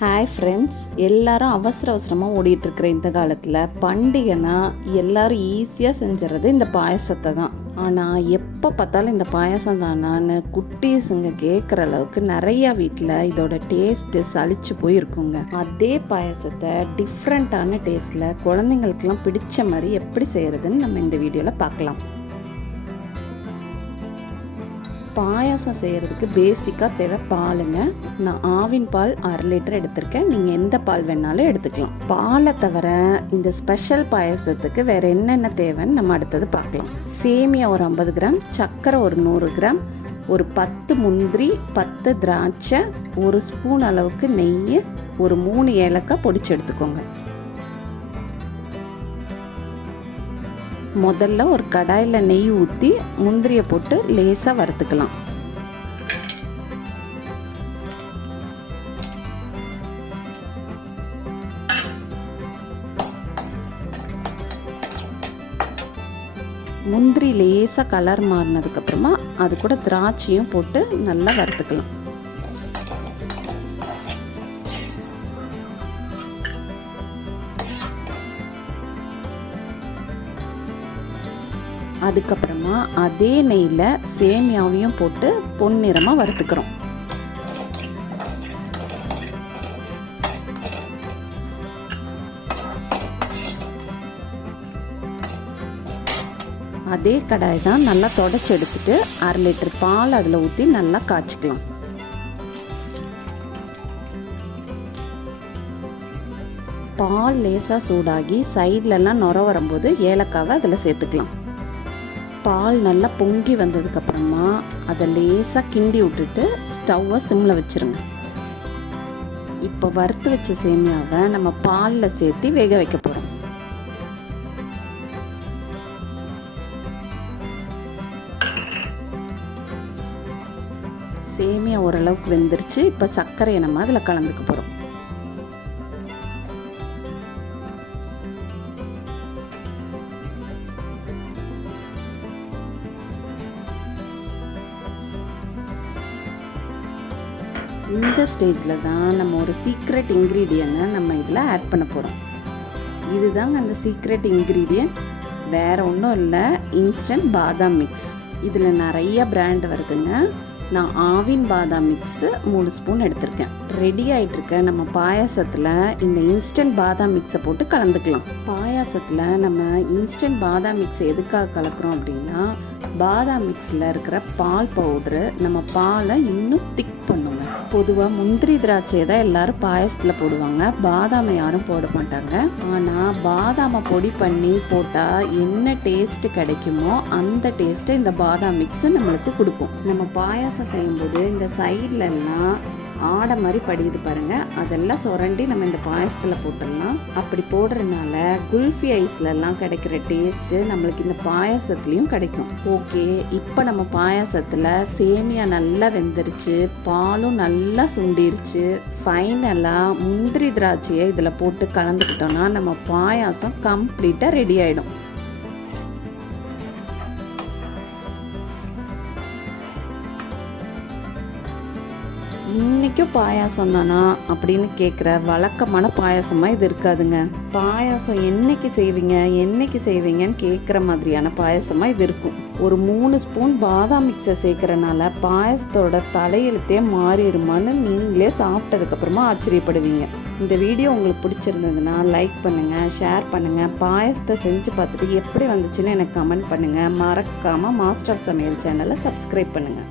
Hi friends, எல்லாரும் அவசரமாக ஓடிட்டுருக்கிற இந்த காலத்தில் பண்டிகைனா எல்லாரும் ஈஸியாக செஞ்சுறது இந்த பாயசத்தை தான். ஆனால் எப்போ பார்த்தாலும் இந்த பாயசம் தானான்னு குட்டீஸுங்க கேட்குற அளவுக்கு நிறையா வீட்டில் இதோட டேஸ்ட்டு சலிச்சு போயிருக்குங்க. அதே பாயசத்தை டிஃப்ரெண்ட்டான டேஸ்ட்டில் குழந்தைங்களுக்கெல்லாம் பிடிச்ச மாதிரி எப்படி செய்கிறதுன்னு நம்ம இந்த வீடியோவில் பார்க்கலாம். பாயாசம் செய்கிறதுக்கு பேசிக்காக தேவை பாலுங்க. நான் ஆவின் பால் 1/2 லிட்டர் எடுத்திருக்கேன். நீங்கள் எந்த பால் வேணாலும் எடுத்துக்கலாம். பாலை தவிர இந்த ஸ்பெஷல் பாயசத்துக்கு வேறு என்னென்ன தேவைன்னு நம்ம அடுத்தது பார்க்கலாம். சேமியா ஒரு 50 கிராம், சர்க்கரை ஒரு 100 கிராம், ஒரு 10 முந்திரி, 10 திராட்சை, 1 ஸ்பூன் அளவுக்கு நெய், ஒரு 3 ஏலக்காய் பொடிச்சு எடுத்துக்கோங்க. முதல்ல ஒரு கடாயில் நெய் ஊற்றி முந்திரியை போட்டு லேசாக வறுத்துக்கலாம். முந்திரி லேசாக கலர் மாறினதுக்கப்புறமா அது கூட திராட்சையும் போட்டு நல்லா வறுத்துக்கலாம். அதுக்கப்புறமா அதே நெய்யில் சேமியாவையும் போட்டு பொன்னிறமாக வறுத்துக்கிறோம். அதே கடாய் தான் நல்லா தொடச்சி எடுத்துட்டு 1/2 லிட்டர் பால் அதில் ஊற்றி நல்லா காய்ச்சிக்கலாம். பால் லேசாக சூடாகி சைட்லலாம் நுர வரும்போது ஏலக்காவை அதில் சேர்த்துக்கலாம். பால் நல்லா பொங்கி வந்ததுக்கப்புறமா அதை லேசாக கிண்டி விட்டுட்டு ஸ்டவ்வை சிம்மில் வச்சுருங்க. இப்போ வறுத்து வச்ச சேமியாவை நம்ம பாலில் சேர்த்து வேக வைக்க போகிறோம். சேமியா ஓரளவுக்கு வெந்துருச்சு. இப்போ சர்க்கரையை நம்ம அதில் கலந்துக்க போகிறோம். இந்த ஸ்டேஜில் தான் நம்ம ஒரு சீக்ரெட் இன்க்ரீடியண்ட்டை நம்ம இதில் ஆட் பண்ண போகிறோம். இதுதாங்க அந்த சீக்ரெட் இன்க்ரீடியன்ட், வேறு ஒன்றும் இல்லை, இன்ஸ்டன்ட் பாதாம் மிக்ஸ். இதில் நிறைய பிராண்ட் வருதுங்க. நான் ஆவின் பாதாம் மிக்ஸு 3 ஸ்பூன் எடுத்திருக்கேன். ரெடி ஆகிட்டுருக்க நம்ம பாயாசத்தில் இந்த இன்ஸ்டன்ட் பாதாம் மிக்ஸை போட்டு கலந்துக்கலாம். பாயாசத்தில் நம்ம இன்ஸ்டன்ட் பாதாம் மிக்ஸை எதுக்காக கலக்கிறோம் அப்படின்னா, பாதாம் மிக்ஸில் இருக்கிற பால் பவுட்ரு நம்ம பாலை இன்னும் திக் பண்ணுங்க. பொதுவாக முந்திரி திராட்சையை தான் எல்லாரும் பாயசத்தில் போடுவாங்க, பாதாமை யாரும் போட மாட்டாங்க. ஆனால் பாதாமை பொடி பண்ணி போட்டால் என்ன டேஸ்ட்டு கிடைக்குமோ அந்த டேஸ்ட்டை இந்த பாதாம் மிக்ஸு நம்மளுக்கு கொடுக்கும். நம்ம பாயாசம் செய்யும்போது இந்த சைட்லலாம் ஆடை மாதிரி படியுது பாருங்கள், அதெல்லாம் சுரண்டி நம்ம இந்த பாயசத்தில் போட்டுடலாம். அப்படி போடுறதுனால குல்ஃபி ஐஸ்லலாம் கிடைக்கிற டேஸ்ட்டு நம்மளுக்கு இந்த பாயசத்துலேயும் கிடைக்கும். ஓகே, இப்போ நம்ம பாயசத்தில் சேமியா நல்லா வெந்துருச்சு, பாலும் நல்லா சுண்டிருச்சு. ஃபைனலாக முந்திரி திராட்சையை இதில் போட்டு கலந்துக்கிட்டோன்னா நம்ம பாயாசம் கம்ப்ளீட்டாக ரெடி ஆகிடும். இன்றைக்கும் பாயாசம் தானா அப்படின்னு கேட்குற வழக்கமான பாயாசமாக இது இருக்காதுங்க. பாயாசம் என்னைக்கு செய்வீங்கன்னு கேட்குற மாதிரியான பாயாசமாக இது இருக்கும். ஒரு 3 ஸ்பூன் பாதாம் மிக்ஸை சேர்க்குறனால பாயசத்தோட தலையெழுத்தே மாறிடுமான்னு நீங்களே சாப்பிட்டதுக்கப்புறமா ஆச்சரியப்படுவீங்க. இந்த வீடியோ உங்களுக்கு பிடிச்சிருந்ததுன்னா லைக் பண்ணுங்கள், ஷேர் பண்ணுங்கள். பாயசத்தை செஞ்சு பார்த்துட்டு எப்படி வந்துச்சுன்னு எனக்கு கமெண்ட் பண்ணுங்கள். மறக்காமல் மாஸ்டர் ஆஃப் சமையல் சேனலை சப்ஸ்கிரைப் பண்ணுங்கள்.